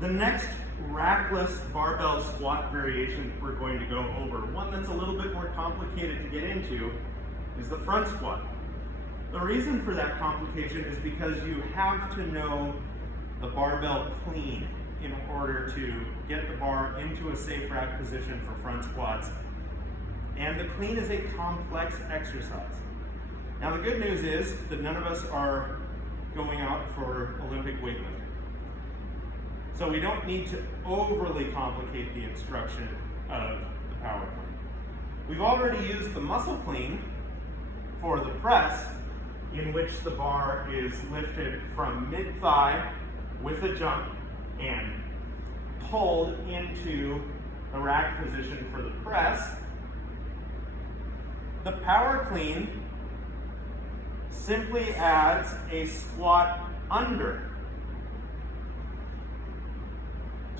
The next rackless barbell squat variation we're going to go over, one that's a little bit more complicated to get into, is the front squat. The reason for that complication is because you have to know the barbell clean in order to get the bar into a safe rack position for front squats. And the clean is a complex exercise. Now the good news is that none of us are going out for Olympic weightlifting. So we don't need to overly complicate the instruction of the power clean. We've already used the muscle clean for the press, in which the bar is lifted from mid-thigh with a jump and pulled into the rack position for the press. The power clean simply adds a squat under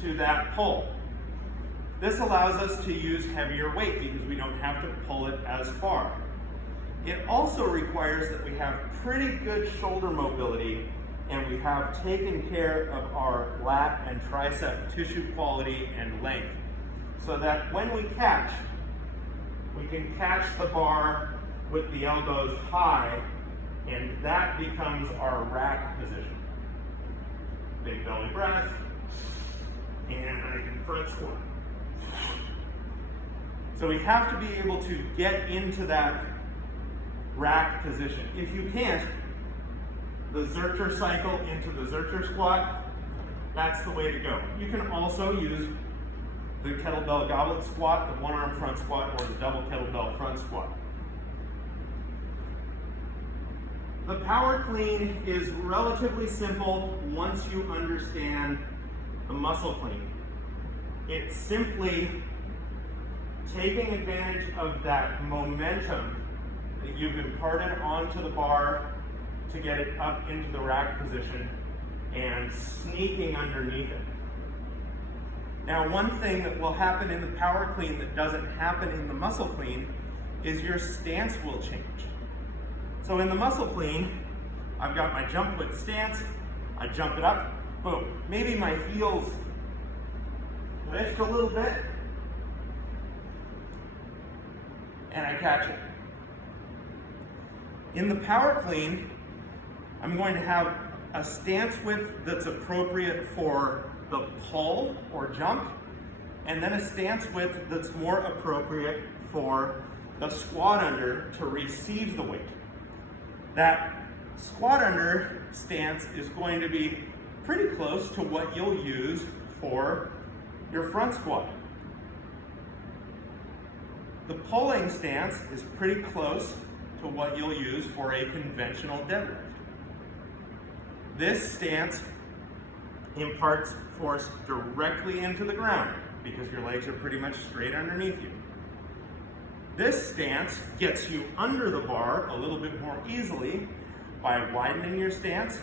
to that pull. This allows us to use heavier weight because we don't have to pull it as far. It also requires that we have pretty good shoulder mobility and we have taken care of our lat and tricep tissue quality and length, so that when we catch, we can catch the bar with the elbows high, and that becomes our rack position. Big belly breath, and I can front squat. So we have to be able to get into that rack position. If you can't, the Zercher cycle into the Zercher squat, that's the way to go. You can also use the kettlebell goblet squat, the one-arm front squat, or the double kettlebell front squat. The power clean is relatively simple once you understand the muscle clean. It's simply taking advantage of that momentum that you've imparted onto the bar to get it up into the rack position and sneaking underneath it. Now, one thing that will happen in the power clean that doesn't happen in the muscle clean is your stance will change. So in the muscle clean, I've got my jump width stance, I jump it up, boom. Maybe my heels lift a little bit, and I catch it. In the power clean, I'm going to have a stance width that's appropriate for the pull or jump, and then a stance width that's more appropriate for the squat under to receive the weight. That squat under stance is going to be pretty close to what you'll use for your front squat. The pulling stance is pretty close to what you'll use for a conventional deadlift. This stance imparts force directly into the ground because your legs are pretty much straight underneath you. This stance gets you under the bar a little bit more easily by widening your stance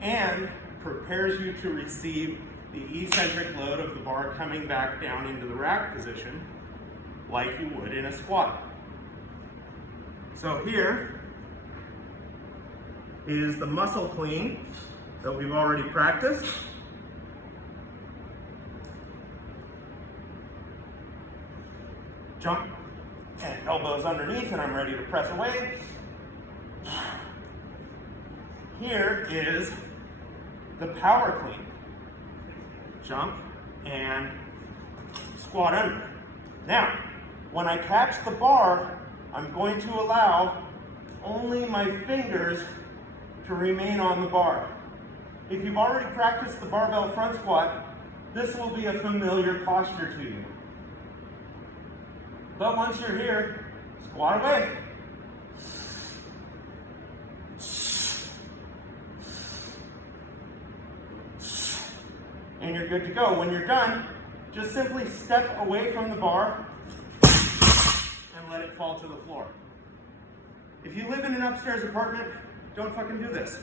and prepares you to receive the eccentric load of the bar coming back down into the rack position like you would in a squat. So here is the muscle clean that we've already practiced. Jump and elbows underneath, and I'm ready to press away. Here is the power clean. Jump and squat under. Now, when I catch the bar, I'm going to allow only my fingers to remain on the bar. If you've already practiced the barbell front squat, this will be a familiar posture to you. But once you're here, squat away. And you're good to go. When you're done, just simply step away from the bar and let it fall to the floor. If you live in an upstairs apartment, don't fucking do this.